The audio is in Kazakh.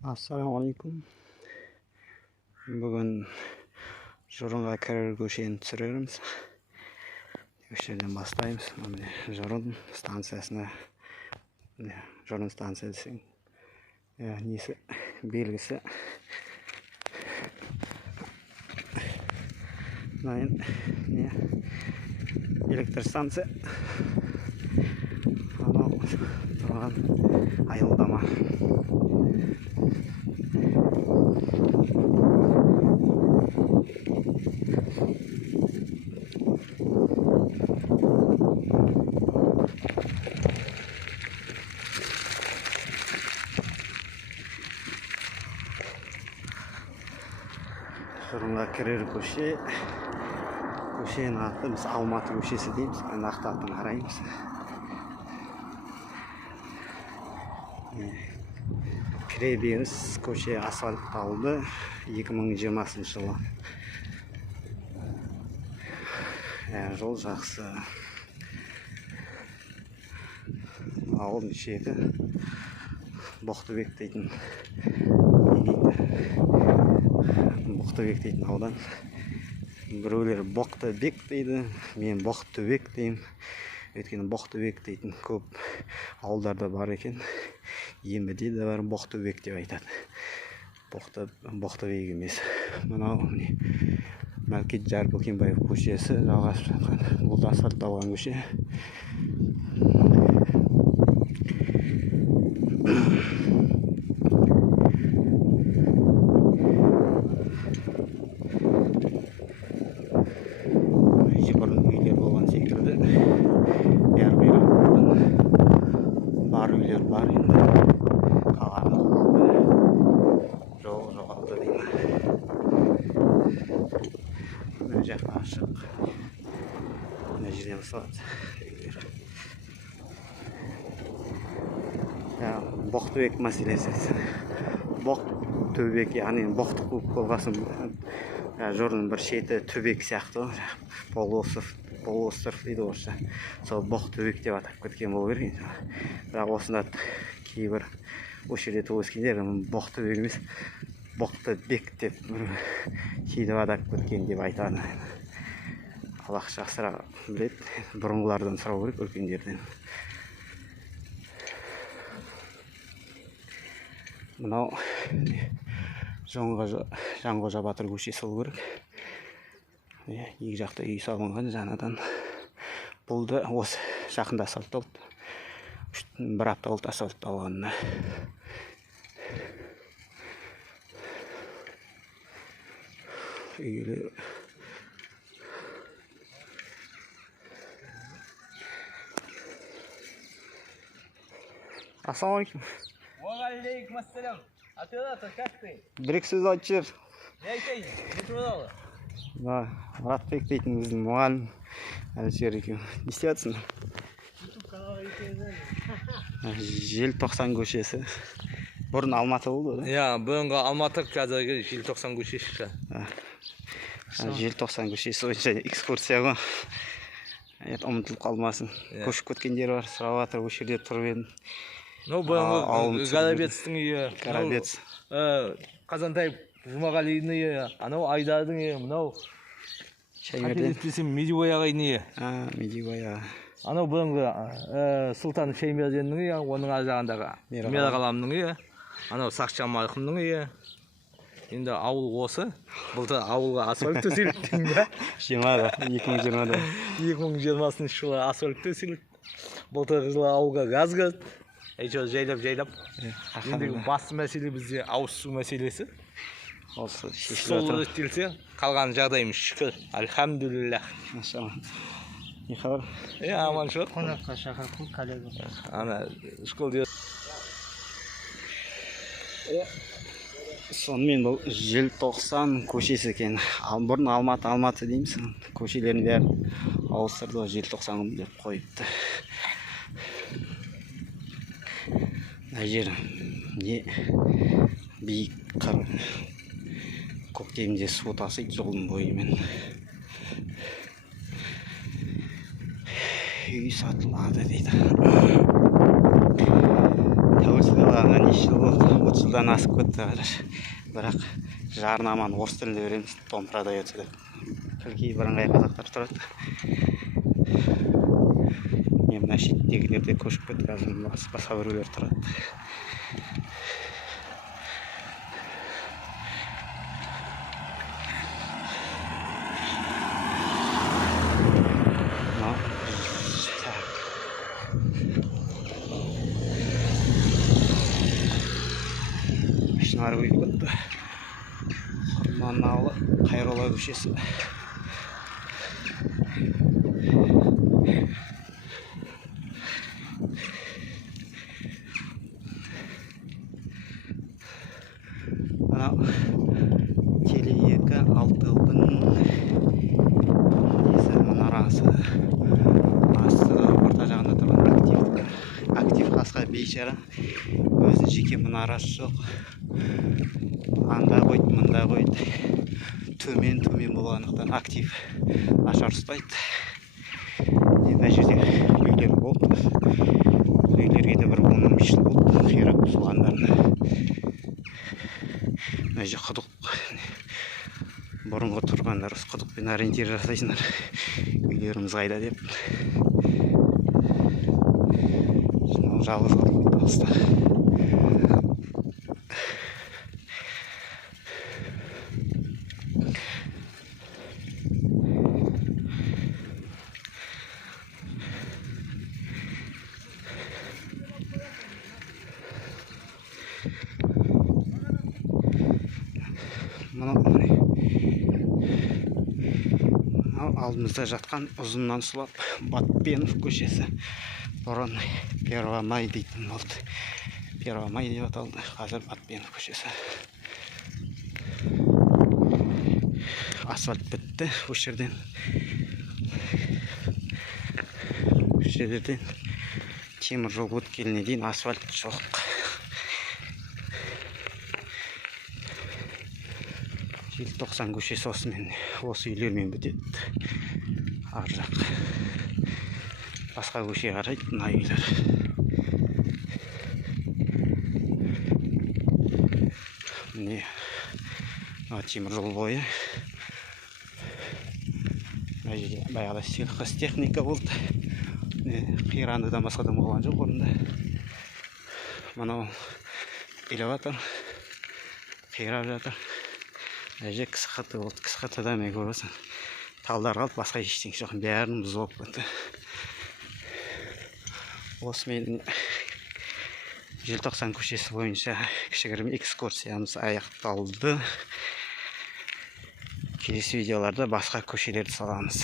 Ассалаумағалейкум. Бүгін Жұрынға кірер көшені түсірерміз. Көшеден бастаймыз. Міне Жұрын станциясына, Жұрын станция десең, несі белгісі. Мына не электр станция. Анау тұрған айылдама. Жұрынға кірер көше. Көшенің аты біз Алматы көшесі дейміз. Нақты атын қараймыз. Кіре беріс көше асфальтталды 2020 жылы. Жол жақсы. Ауылдың шеті Боқтыбек дейтін аудан. Біреулер Боқтыбек дейді, мен Боқтыбек деймін. Өйткені Боқтыбек дейтін көп ауылдарда бар екен. Ембіде де бар, Боқтыбек деп айтады. Боқтыбек емес. Мынау Мәлкет Жарбөкенбаев көшесі жалғасып жатқан. Бұл асфальтталған көше. Бұрын үйлер болған секілді. Бар үйлер бар енді. Қаланы жоғалды деймін. Мына жақта ашық. Мына жерден салады. Боқтыбек мәселесі. Боқтыбек, яғни боқтық болып болғасын. Жұрын бір шеті түбек сияқты. Полуостров дейді орысша. Сол Боқтыбек деп атап кеткен болу керек. Бірақ осында кейбір осы жерде туып-өскендер Боқтыбек емес, Боқтыбек деп кейде атап кеткен деп айтады. Аллах жақсырақ біледі. Бұрынғылардан сұрау керек, үлкендерден. Мынау Жанғожа Батыр көшесі болу керек. Екі жақта үй салынған жаңадан. Бұл да осы жақында асфальтталды. Бір апта болды асфальтталғанына. Үйлер. Ассалаумалейкум. Уағалейкум ассалам. Оператор, как ты? Бір сөз айтып жібер. Не айтайын? Не туралы? Мұратбек дейтін біздің мұғалім. Әлішер екен. Не істеватсың? YouTube каналы екенін. Желтоқсан көшесі. Бұрын Алматы болды, Иә, бұрынғы Алматы, қазіргі Желтоқсан көшесі. Желтоқсан көшесі бойынша экскурсия ғой. Ұмытылып қалмасын. Көшіп кеткендер бар, сұрап жатыр, осы жерде тұрып едім. Бұрынғы Қарабецтің үйі. Қарабец. Қазантаев Жұмағалидің үйі. Анау Айдардың үйі. Мынау қателеспесем Медеуай ағайдың үйі. Медеуай. Анау бұрынғы Сұлтан Шаймерденнің үйі, оның ар жағындағы Мерғаламның үйі. Анау Сақчан марқұмның үйі. Енді ауыл осы. Былтыр ауылға асфальт төселді. 2020-да. 2020 жылы асфальт төселді. Былтыр жылы ауылға газ кірді. Жайлап. Енді басты мәселе бізде ауыз су мәселесі. Осы шешіліп Сол жатыр. реттелсе, қалған жағдайымыз шүкір. Альхамдулиллах. Машалла. Не хабар? Аман жоқ. Қонаққа шақырып коллега. Ана школ Сонымен бұл Желтоқсан көшесі екен. Бұрын Алматы дейміз. Көшелерін бәрін ауыстырды, Желтоқсан деп қойыпты. Мына жер не биік қыр. Көктемде су тасиды жолдың бойымен. Үй сатылады дейді. тәуелсіздік алғанға неше жыл болды? 30 жылдан асып кетті қазір. Бірақ жарнаманы орыс тілінде береміз, Том продается деп. Тілге бірыңғай қазақтар тұрады. Мен мына шеттегілер де көшіп кетті, қазір басқа біреулер тұрады. Шынар көйіп кетті. Құрман ауылы Қайролла көшесі. Анау Теле2 Алтылдың мұнарасы. Асты орта жағында тұрған актив қасқа бейшара. Өзі жеке мұнарасы жоқ. Анда қойды, мұнда қойды. Төмен болғандықтан актив нашар ұстайды. Мына жерде үйлер болды. Үйлерге де бір 15 жыл болды. Қирап бұзылғандарына. Мына жерде құдық. Бұрынғы тұрғандар құдықпен ориентир жасайсыңдар. Үйлеріміз қайда деп. Жалғыз қалып кетті. Алдымызда жатқан ұзыннан сұлап Батпенов көшесі. Бұрын 1 май дейтін болды. 1 май деп аталды. Қазір Батпенов көшесі. Асфальт бітті. Осы жерден темір жол өткеліне дейін асфальт жоқ. Желтоқсан көшесі осы үйлермен бітеді. Ар жақ. Басқа көше қарайды мына үйлер. Міне темір жол бойы. Мына жерде баяғыда сельхозтехника болды. Қирандыдан басқадан болған жоқ орында. Мынау элеватор қирап жатыр. Әже кісі болды. Кісі қытыда мен көресің. Талдар қалып, басқа ештеңе жоқ. Бәрін бұзып кетті. Осы мен Желтоқсан көшесі бойынша кішігірім экскурсиямыз аяқталды. Келесі видеоларда басқа көшелерді саламыз.